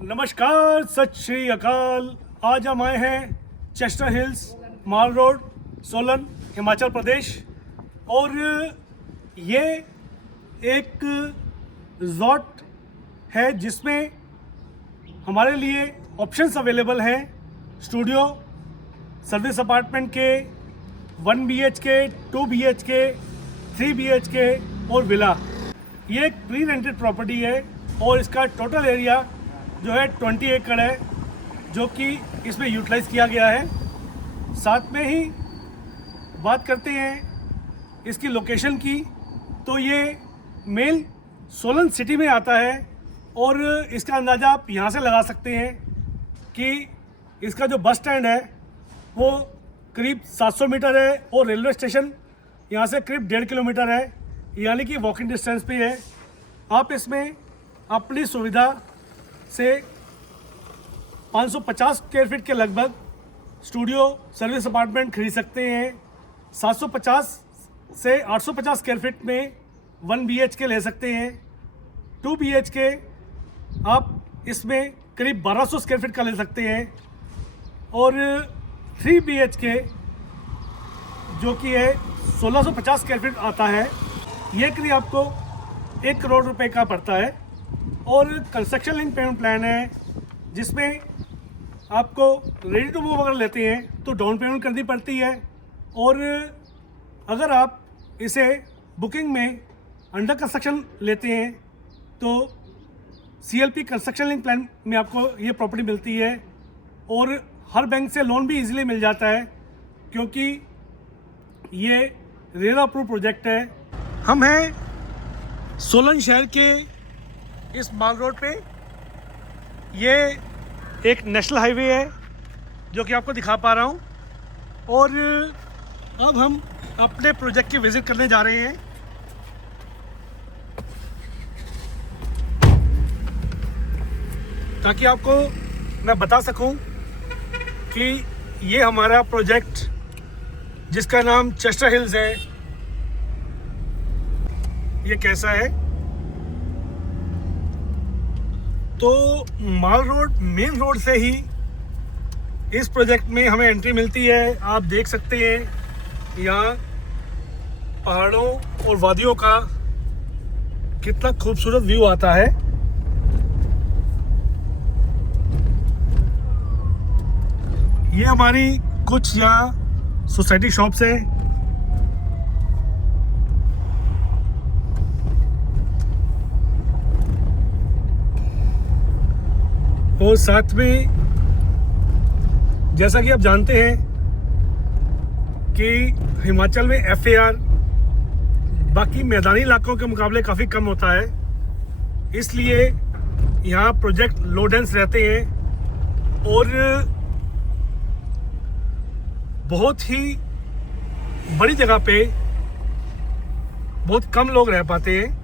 नमस्कार, सत श्री अकाल। आज हम आए हैं चेस्टर हिल्स, माल रोड, सोलन, हिमाचल प्रदेश। और ये एक रिजॉर्ट है जिसमें हमारे लिए ऑप्शंस अवेलेबल हैं। स्टूडियो, सर्विस अपार्टमेंट के 1 BHK, 2 BHK, 3 BHK और विला। ये एक प्री रेंटेड प्रॉपर्टी है और इसका टोटल एरिया जो है 20 एकड़ है, जो कि इसमें यूटिलाइज़ किया गया है। साथ में ही बात करते हैं इसकी लोकेशन की, तो ये मेन सोलन सिटी में आता है और इसका अंदाज़ा आप यहाँ से लगा सकते हैं कि इसका जो बस स्टैंड है वो करीब 700 मीटर है और रेलवे स्टेशन यहाँ से करीब 1.5 किलोमीटर है, यानी कि वॉकिंग डिस्टेंस पे है। आप इसमें अपनी सुविधा से 550 स्क्वायर फीट के लगभग स्टूडियो, सर्विस अपार्टमेंट खरीद सकते हैं। 750 से 850 स्क्वायर फीट में 1 BHK ले सकते हैं। 2 BHK आप इसमें करीब 1200 स्क्वायर फीट का ले सकते हैं और 3 BHK जो कि है 1650 स्क्वायर फीट आता है। ये करीब आपको 1 करोड़ रुपए का पड़ता है और कंस्ट्रक्शन लिंक पेमेंट प्लान है, जिसमें आपको रेडी टू मूव अगर लेते हैं तो डाउन पेमेंट करनी पड़ती है। और अगर आप इसे बुकिंग में अंडर कंस्ट्रक्शन लेते हैं तो CLP कंस्ट्रक्शन लिंक प्लान में आपको ये प्रॉपर्टी मिलती है और हर बैंक से लोन भी इजीली मिल जाता है, क्योंकि ये रेरा अप्रूव प्रोजेक्ट है। हम हैं सोलन शहर के इस माल रोड पे। ये एक नेशनल हाईवे है जो कि आपको दिखा पा रहा हूँ, और अब हम अपने प्रोजेक्ट की विजिट करने जा रहे हैं। ताकि आपको मैं बता सकूं कि ये हमारा प्रोजेक्ट जिसका नाम चेस्टर हिल्स है, ये कैसा है। तो माल रोड, मेन रोड से ही इस प्रोजेक्ट में हमें एंट्री मिलती है। आप देख सकते हैं यहाँ पहाड़ों और वादियों का कितना खूबसूरत व्यू आता है। ये हमारी कुछ यहाँ सोसाइटी शॉप्स हैं और साथ में जैसा कि आप जानते हैं कि हिमाचल में FAR बाकी मैदानी इलाकों के मुकाबले काफ़ी कम होता है, इसलिए यहाँ प्रोजेक्ट लो डेंस रहते हैं और बहुत ही बड़ी जगह पे बहुत कम लोग रह पाते हैं।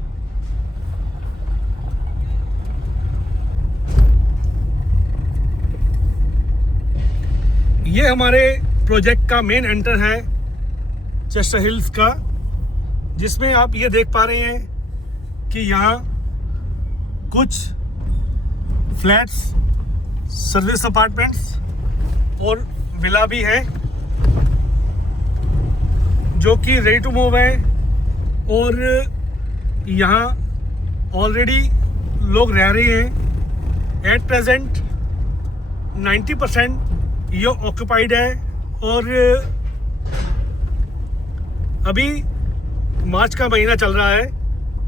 ये हमारे प्रोजेक्ट का मेन एंटर है चेस्टर हिल्स का, जिसमें आप ये देख पा रहे हैं कि यहाँ कुछ फ्लैट्स, सर्विस अपार्टमेंट्स और विला भी है जो कि रेडी टू मूव है। और यहाँ ऑलरेडी लोग रह रहे हैं। एट प्रेजेंट 90% ये ऑक्यूपाइड है और अभी मार्च का महीना चल रहा है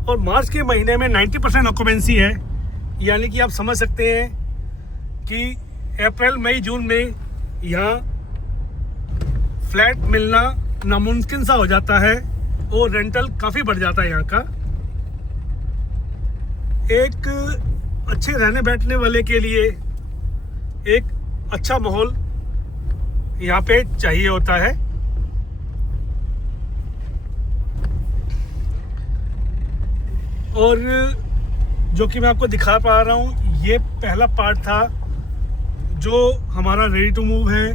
और मार्च के महीने में 90% ऑक्यूपेंसी है, यानी कि आप समझ सकते हैं कि अप्रैल, मई, जून में यहाँ फ्लैट मिलना नामुमकिन सा हो जाता है और रेंटल काफ़ी बढ़ जाता है यहाँ का। एक अच्छे रहने बैठने वाले के लिए एक अच्छा माहौल यहाँ पे चाहिए होता है। और जो कि मैं आपको दिखा पा रहा हूँ, ये पहला पार्ट था जो हमारा रेडी टू मूव है,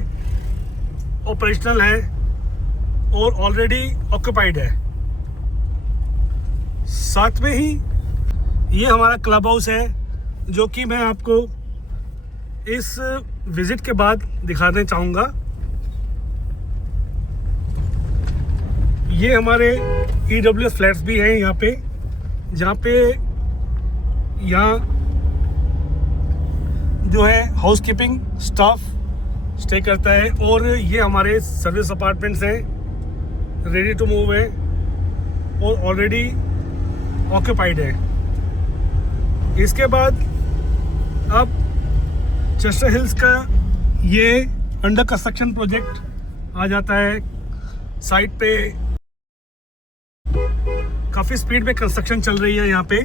ऑपरेशनल है और ऑलरेडी ऑक्यूपाइड है। साथ में ही ये हमारा क्लब हाउस है जो कि मैं आपको इस विज़िट के बाद दिखाना चाहूँगा। ये हमारे EWS फ्लैट्स भी हैं यहाँ पे, जहाँ पे यहाँ जो है हाउसकीपिंग स्टाफ स्टे करता है। और ये हमारे सर्विस अपार्टमेंट्स हैं, रेडी टू मूव है और ऑलरेडी ऑक्यूपाइड है। इसके बाद अब चेस्टर हिल्स का ये अंडर कंस्ट्रक्शन प्रोजेक्ट आ जाता है। साइट पे काफ़ी स्पीड में कंस्ट्रक्शन चल रही है यहाँ पे,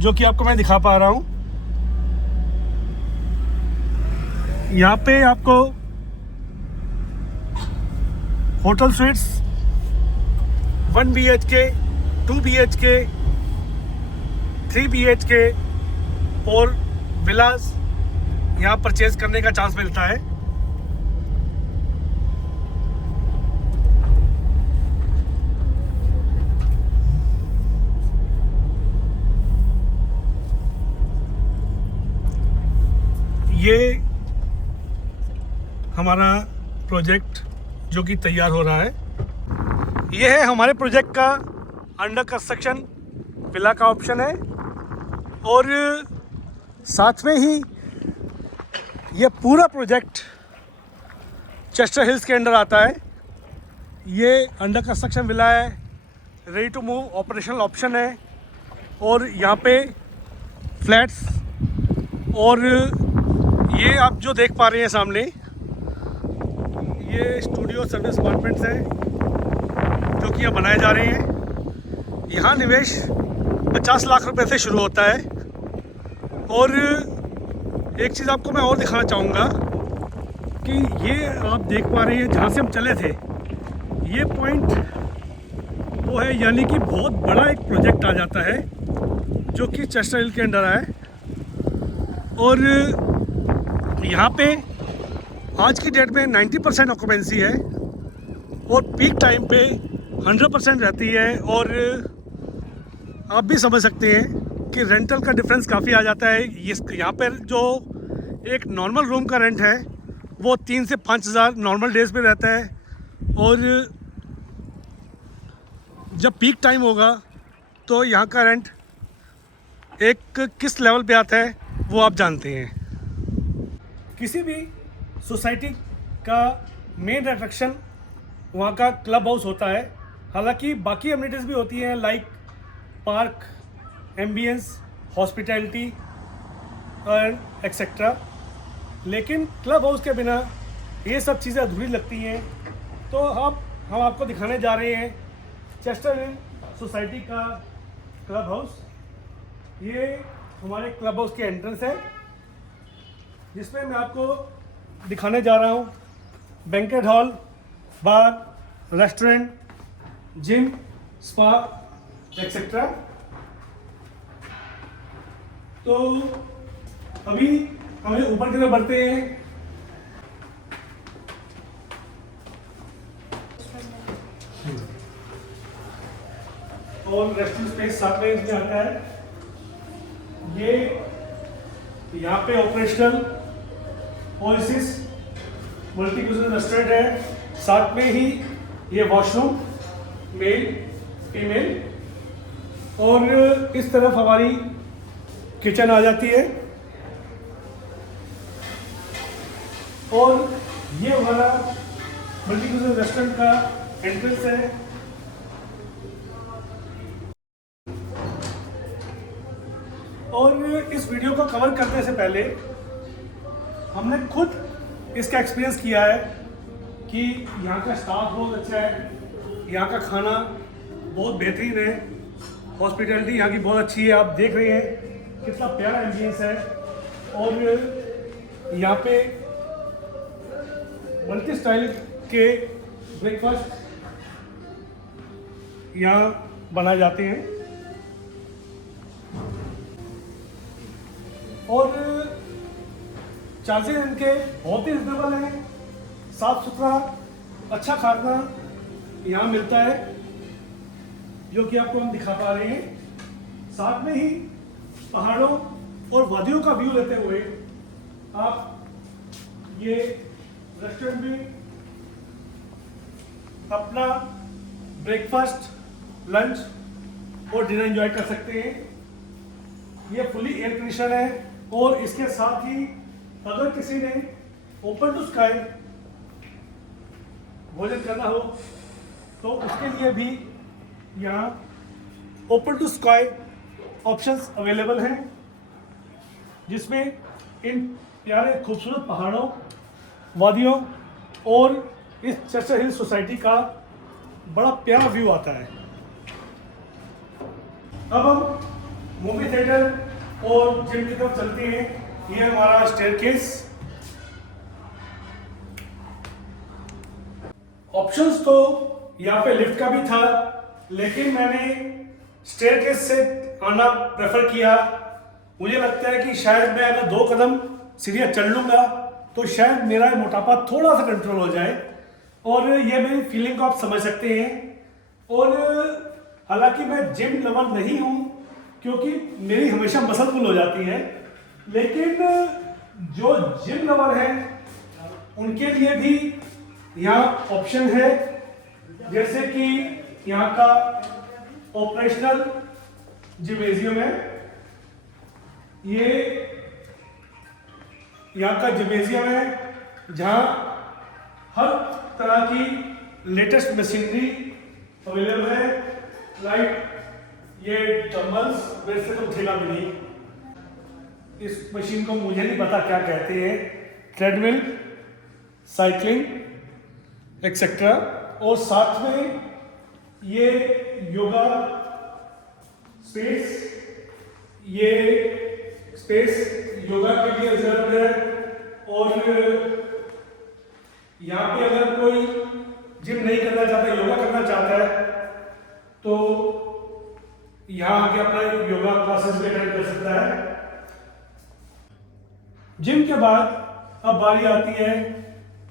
जो कि आपको मैं दिखा पा रहा हूँ। यहाँ पे आपको hotel sweets 1 BHK, 2 BHK, 3 BHK और विलास यहाँ परचेज करने का चांस मिलता है। ये हमारा प्रोजेक्ट जो कि तैयार हो रहा है, ये है हमारे प्रोजेक्ट का अंडर कंस्ट्रक्शन विला का ऑप्शन है। और साथ में ही ये पूरा प्रोजेक्ट चेस्टर हिल्स के अंडर आता है। ये अंडर कंस्ट्रक्शन विला है, ready to move operational option है। और यहाँ पे फ्लैट्स और ये आप जो देख पा रहे हैं सामने, ये स्टूडियो सर्विस अपार्टमेंट्स हैं जो कि यहाँ बनाए जा रहे हैं। यहाँ निवेश 50 लाख रुपए से शुरू होता है। और एक चीज़ आपको मैं और दिखाना चाहूँगा कि ये आप देख पा रहे हैं जहाँ से हम चले थे, ये पॉइंट वो है, यानी कि बहुत बड़ा एक प्रोजेक्ट आ जाता है जो कि चेस्टर हिल के अंडर है। और यहाँ पे आज की डेट में 90% ऑक्यूपेंसी है और पीक टाइम पे 100% रहती है। और आप भी समझ सकते हैं कि रेंटल का डिफरेंस काफ़ी आ जाता है। यहाँ पर जो एक नॉर्मल रूम का रेंट है वो 3 से 5 हज़ार नॉर्मल डेज़ पे रहता है। और जब पीक टाइम होगा तो यहाँ का रेंट एक किस लेवल पे आता है वो आप जानते हैं। किसी भी सोसाइटी का मेन अट्रैक्शन वहाँ का क्लब हाउस होता है। हालांकि बाकी एमिनिटीज़ भी होती हैं, like park, ambience, hospitality and etcetera. लेकिन क्लब हाउस के बिना ये सब चीज़ें अधूरी लगती हैं। तो अब हम आपको दिखाने जा रहे हैं चेस्टर हिल सोसाइटी का क्लब हाउस। ये हमारे क्लब हाउस की एंट्रेंस है, जिसमें मैं आपको दिखाने जा रहा हूँ बैंकेट हॉल, बार, रेस्टोरेंट, जिम, स्पा एक्सेट्रा। तो अभी हमें ऊपर की तरफ बढ़ते हैं। और रेस्टोरेंट स्पेस साथ में इसमें आता है। ये यहाँ पे operational oasis multi cuisine restaurant है। साथ में ही ये वॉशरूम, मेल फीमेल, और इस तरफ हमारी किचन आ जाती है। और ये हमारा मल्टी क्यूजिन रेस्टोरेंट का एंट्रेंस है। और इस वीडियो को कवर करने से पहले हमने खुद इसका एक्सपीरियंस किया है कि यहाँ का स्टाफ बहुत अच्छा है, यहाँ का खाना बहुत बेहतरीन है, हॉस्पिटैलिटी यहाँ की बहुत अच्छी है। आप देख रहे हैं कितना प्यारा एम्बियंस है। और यहाँ पे मल्टी स्टाइल के ब्रेकफास्ट यहाँ बनाए जाते हैं। और चार्जेस इनके बहुत ही रिजनेबल हैं। साफ सुथरा अच्छा खाना यहाँ मिलता है, जो कि आपको हम दिखा पा रहे हैं। साथ में ही पहाड़ों और वादियों का व्यू लेते हुए आप ये रेस्टोरेंट में अपना ब्रेकफास्ट, लंच और डिनर एंजॉय कर सकते हैं। ये फुली एयर कंडीशनर है और इसके साथ ही अगर किसी ने ओपन टू स्काई भोजन करना हो तो उसके लिए भी यहाँ open to sky options available हैं, जिसमें इन प्यारे खूबसूरत पहाड़ों, वादियों और इस चर्चिल हिल सोसाइटी का बड़ा प्यारा व्यू आता है। अब हम मूवी थिएटर और जिम की तरफ चलते हैं। ये हमारा स्टेयरकेस। ऑप्शंस तो यहाँ पे लिफ्ट का भी था, लेकिन मैंने स्टेयरकेस से आना प्रेफर किया। मुझे लगता है कि शायद मैं अगर 2 कदम सीढ़ियाँ चढ़ लूँगा तो शायद मेरा मोटापा थोड़ा सा कंट्रोल हो जाए, और ये मेरी फीलिंग को आप समझ सकते हैं। और हालांकि मैं जिम लवर नहीं हूँ, क्योंकि मेरी हमेशा मसल पुल हो जाती है, लेकिन जो जिम लवर हैं उनके लिए भी यहाँ ऑप्शन है, जैसे कि यहाँ का ऑपरेशनल जिम्नेजियम है। ये यहाँ का जिम्नेजियम है जहाँ हर तरह की लेटेस्ट मशीनरी अवेलेबल है। लाइक ये डंबल्स, वैसे तो उठेगा भी नहीं, इस मशीन को मुझे नहीं पता क्या कहते हैं, ट्रेडमिल, साइकिलिंग एक्सेट्रा। और साथ में ये योगा स्पेस, ये स्पेस योगा के लिए रिजर्व है। और यहाँ पे अगर कोई जिम नहीं करना चाहता, योगा करना चाहता है, तो यहाँ आके अपना योगा क्लासेस भी अटेंड कर सकता है। जिम के बाद अब बारी आती है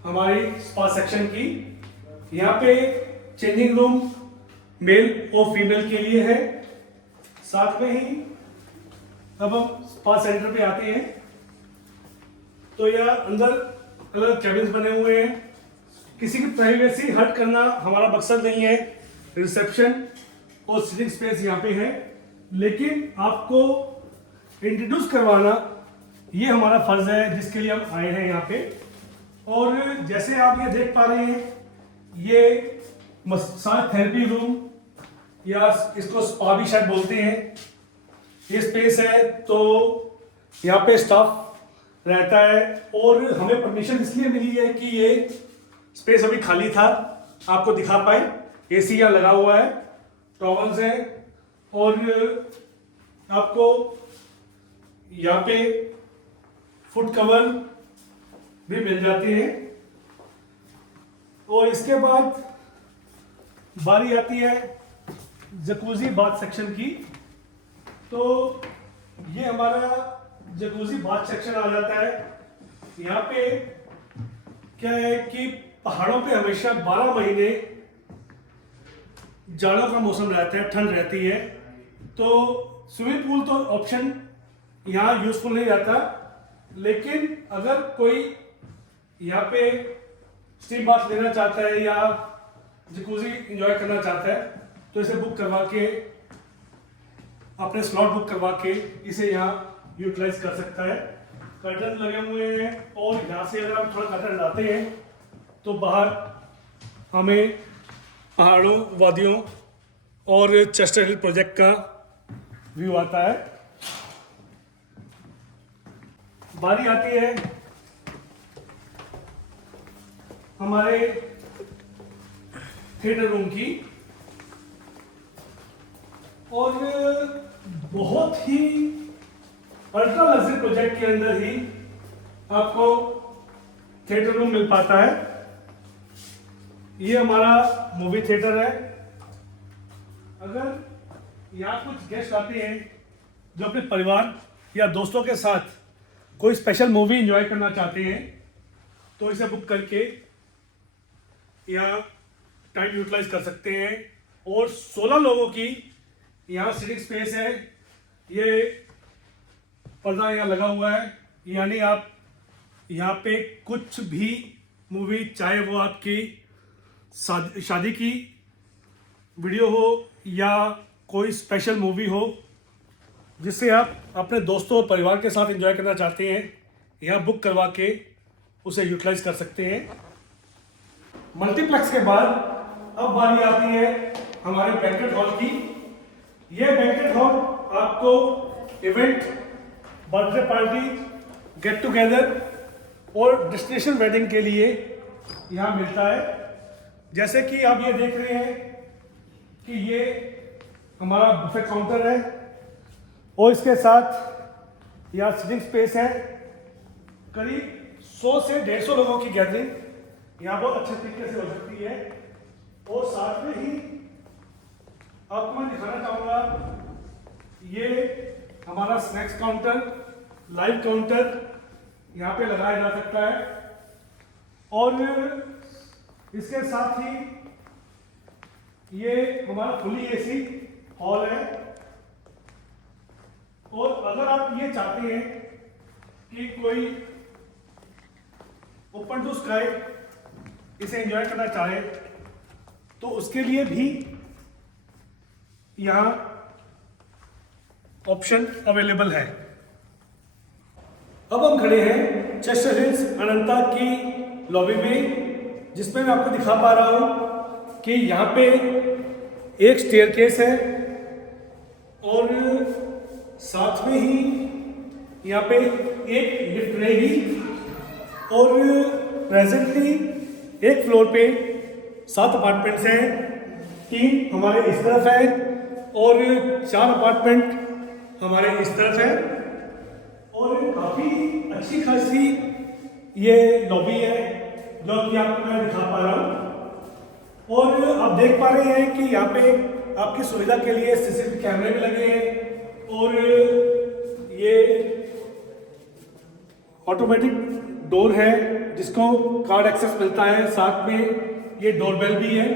हमारी स्पा सेक्शन की। यहाँ पे चेंजिंग रूम मेल और फीमेल के लिए है। साथ में ही अब हम स्पा सेंटर पे आते हैं, तो यहाँ अंदर अलग कैबिन्स बने हुए हैं। किसी की प्राइवेसी हट करना हमारा मकसद नहीं है। रिसेप्शन और सिटिंग स्पेस यहाँ पे है, लेकिन आपको इंट्रोड्यूस करवाना ये हमारा फर्ज है, जिसके लिए हम आए हैं यहाँ पे। और जैसे आप ये देख पा रहे हैं, ये मसाज थेरेपी रूम या इसको स्पा भी शायद बोलते हैं, ये स्पेस है। तो यहाँ पे स्टाफ रहता है और हमें परमिशन इसलिए मिली है कि ये स्पेस अभी खाली था, आपको दिखा पाए। एसी यहाँ लगा हुआ है, टॉवल्स है, और आपको यहाँ पे फुट कवर भी मिल जाते हैं। और इसके बाद बारी आती है जकूजी बाथ सेक्शन की। तो ये हमारा जकूजी बाथ सेक्शन आ जाता है। यहाँ पे क्या है कि पहाड़ों पे हमेशा 12 महीने जाड़ों का मौसम रहता है, ठंड रहती है, तो स्विमिंग पूल तो ऑप्शन यहाँ यूजफुल नहीं रहता। लेकिन अगर कोई यहाँ पे स्टीम बाथ लेना चाहता है या जकूजी एंजॉय करना चाहता है, तो इसे बुक करवा के, अपने स्लॉट बुक करवा के इसे यहाँ यूटिलाइज कर सकता है। कर्टन लगे हुए हैं, और यहाँ से अगर हम थोड़ा कर्टन लाते हैं तो बाहर हमें पहाड़ों, वादियों और चेस्टर हिल प्रोजेक्ट का व्यू आता है। बारी आती है हमारे थिएटर रूम की, और बहुत ही अल्ट्रा लग्जरी प्रोजेक्ट के अंदर ही आपको थिएटर रूम मिल पाता है। ये हमारा मूवी थिएटर है। अगर यहाँ कुछ गेस्ट आते हैं जो अपने परिवार या दोस्तों के साथ कोई स्पेशल मूवी एंजॉय करना चाहते हैं, तो इसे बुक करके यहाँ टाइम यूटिलाइज कर सकते हैं। और 16 लोगों की यहाँ सीटिंग स्पेस है। ये पर्दा यहाँ लगा हुआ है, यानी आप यहाँ पे कुछ भी मूवी, चाहे वो आपकी शादी की वीडियो हो या कोई स्पेशल मूवी हो जिससे आप अपने दोस्तों और परिवार के साथ एंजॉय करना चाहते हैं, यहाँ बुक करवा के उसे यूटिलाइज कर सकते हैं। मल्टीप्लेक्स के बाद अब बारी आती है हमारे बैंक्वेट हॉल की। यह बैंक्वेट हॉल आपको event, birthday party, get together और डेस्टिनेशन वेडिंग के लिए यहाँ मिलता है। जैसे कि आप ये देख रहे हैं कि ये हमारा बुफे काउंटर है और इसके साथ यहाँ सिटिंग स्पेस है। करीब 100 से 150 लोगों की गैदरिंग यहाँ बहुत अच्छे तरीके से हो सकती है। और साथ में ही आपको मैं दिखाना चाहूँगा, ये हमारा स्नैक्स काउंटर, लाइव काउंटर यहाँ पे लगाया जा सकता है। और इसके साथ ही ये हमारा फुली एसी हॉल है। और अगर आप ये चाहते हैं कि कोई ओपन टू स्काई इसे एंजॉय करना चाहे तो उसके लिए भी यहाँ ऑप्शन अवेलेबल है। अब हम खड़े हैं चेस्टर हिल्स अनंता की लॉबी में, जिसमें मैं आपको दिखा पा रहा हूँ कि यहाँ पे एक स्टेयरकेस है और साथ में ही यहाँ पे एक लिफ्ट रहेगी। और प्रेजेंटली एक फ्लोर पे 7 अपार्टमेंट्स हैं, 3 हमारे इस तरफ है और 4 अपार्टमेंट हमारे इस तरफ है। और काफ़ी अच्छी खासी ये लॉबी है जो कि आपको मैं दिखा पा रहा हूँ। और आप देख पा रहे हैं कि यहाँ पे आपकी सुविधा के लिए सीसीटीवी कैमरे भी लगे हैं और ये ऑटोमेटिक डोर है जिसको कार्ड एक्सेस मिलता है। साथ में ये डोरबेल भी है।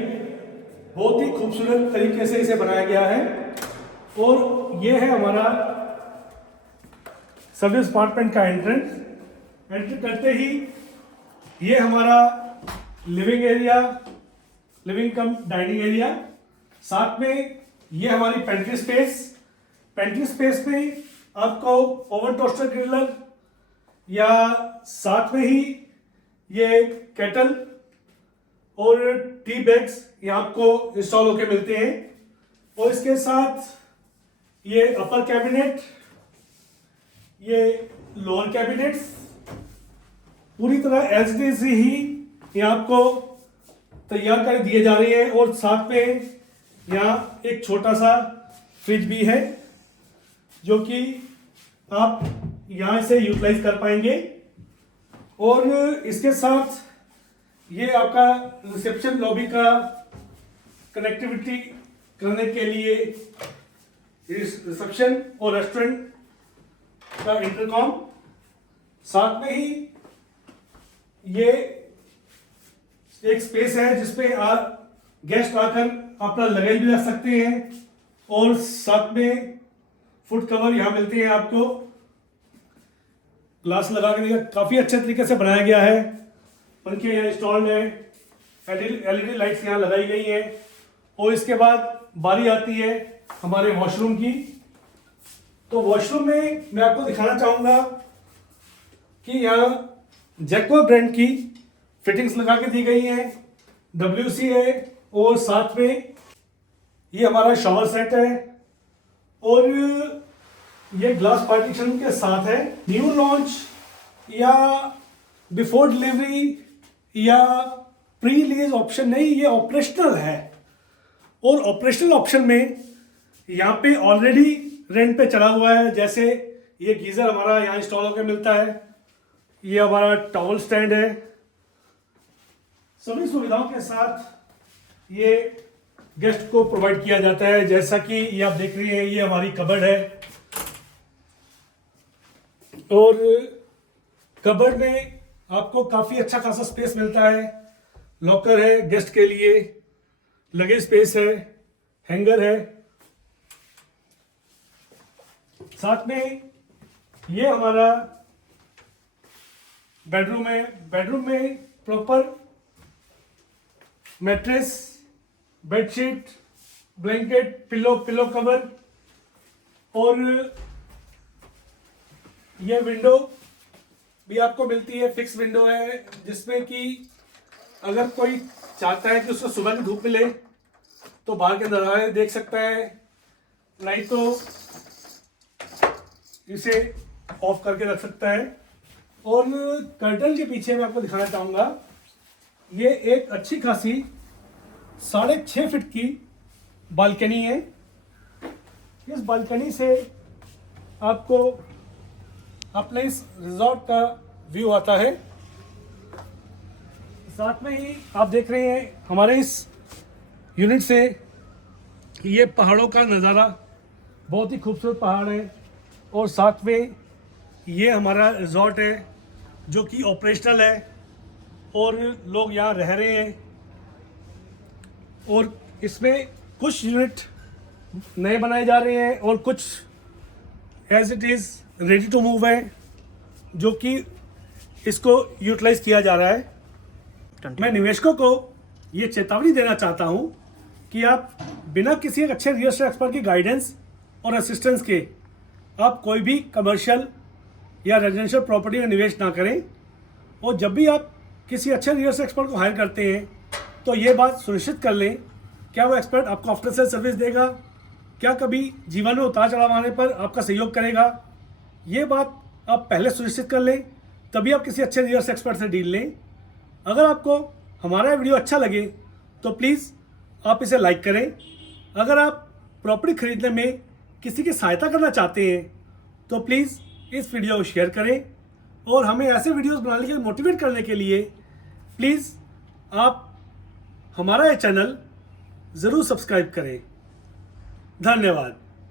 बहुत ही खूबसूरत तरीके से इसे बनाया गया है। और ये है हमारा सर्विस अपार्टमेंट का एंट्रेंस। एंट्री करते ही ये हमारा लिविंग एरिया, लिविंग कम डाइनिंग एरिया। साथ में ये हमारी पेंट्री स्पेस। पेंट्री स्पेस में आपको ओवन टोस्टर ग्रिलर या साथ में ही ये केटल और टी बैग्स ये आपको इंस्टॉल होके मिलते हैं। और इसके साथ ये अपर कैबिनेट, ये लोअर कैबिनेट्स पूरी तरह एज इट इज ही ये आपको तैयार कर दिए जा रहे हैं। और साथ में यहाँ एक छोटा सा फ्रिज भी है जो कि आप यहाँ से यूटिलाइज कर पाएंगे। और इसके साथ ये आपका रिसेप्शन लॉबी का कनेक्टिविटी करने के लिए इस रिसेप्शन और रेस्टोरेंट का इंटरकॉम। साथ में ही ये एक स्पेस है जिसपे आप गेस्ट आकर अपना लगेज भी रख सकते हैं। और साथ में फुट कवर यहाँ मिलते हैं आपको, ग्लास लगा के काफ़ी अच्छे तरीके से बनाया गया है। पंखे यहाँ इंस्टॉल्ड है, एलईडी लाइट्स यहाँ लगाई गई हैं। और इसके बाद बारी आती है हमारे वॉशरूम की। तो वॉशरूम में मैं आपको दिखाना चाहूँगा कि यहाँ जैक्वा ब्रांड की फिटिंग्स लगा के दी गई हैं, WC है और साथ में ये हमारा शॉवर सेट है। और ये ग्लास पार्टीशन के साथ है। न्यू लॉन्च या बिफोर डिलीवरी या प्री रिलीज ऑप्शन नहीं, ये ऑपरेशनल है। और ऑपरेशनल ऑप्शन में यहाँ पे ऑलरेडी रेंट पे चला हुआ है। जैसे ये गीज़र हमारा यहाँ इंस्टॉल होकर मिलता है, ये हमारा टॉवल स्टैंड है। सभी सुविधाओं के साथ ये गेस्ट को प्रोवाइड किया जाता है। जैसा कि ये आप देख रहे हैं, ये हमारी कबर्ड है और कबर्ड में आपको काफ़ी अच्छा खासा स्पेस मिलता है। लॉकर है गेस्ट के लिए, लगेज स्पेस है, हैंगर है। साथ में ये हमारा बेडरूम है, बेडरूम में proper mattress, bedsheet, blanket, pillow cover और ये विंडो भी आपको मिलती है। फिक्स विंडो है जिसमें कि अगर कोई चाहता है कि उसको सुबह की धूप मिले तो बाहर के नज़ारे देख सकता है, नहीं तो इसे ऑफ करके रख सकता है। और कर्टन के पीछे मैं आपको दिखाना चाहूँगा, ये एक अच्छी खासी 6.5 फीट की बालकनी है। इस बालकनी से आपको अपने इस रिजॉर्ट का व्यू आता है। साथ में ही आप देख रहे हैं हमारे इस यूनिट से ये पहाड़ों का नज़ारा, बहुत ही खूबसूरत पहाड़ है। और साथ में ये हमारा रिजॉर्ट है जो कि ऑपरेशनल है और लोग यहाँ रह रहे हैं। और इसमें कुछ यूनिट नए बनाए जा रहे हैं और कुछ as it is ready to move है, जो कि इसको यूटिलाइज किया जा रहा है। मैं निवेशकों को ये चेतावनी देना चाहता हूँ कि आप बिना किसी एक अच्छे रियल एस्टेट एक्सपर्ट की गाइडेंस और असिस्टेंस के आप कोई भी कमर्शियल या रेजिडेंशियल प्रॉपर्टी में निवेश ना करें। और जब भी आप किसी अच्छे रियल एस्टेट एक्सपर्ट को हायर करते हैं तो ये बात सुनिश्चित कर लें, क्या वो एक्सपर्ट आपको आफ्टर सेल सर्विस देगा, क्या कभी जीवन में उतार चढ़ाव आने पर आपका सहयोग करेगा। ये बात आप पहले सुनिश्चित कर लें, तभी आप किसी अच्छे रियल एस्टेट एक्सपर्ट से डील लें। अगर आपको हमारा वीडियो अच्छा लगे तो प्लीज़ आप इसे लाइक करें। अगर आप प्रॉपर्टी खरीदने में किसी की सहायता करना चाहते हैं तो प्लीज़ इस वीडियो को शेयर करें। और हमें ऐसे वीडियोस बनाने के लिए मोटिवेट करने के लिए प्लीज़ आप हमारा ये चैनल ज़रूर सब्सक्राइब करें। धन्यवाद।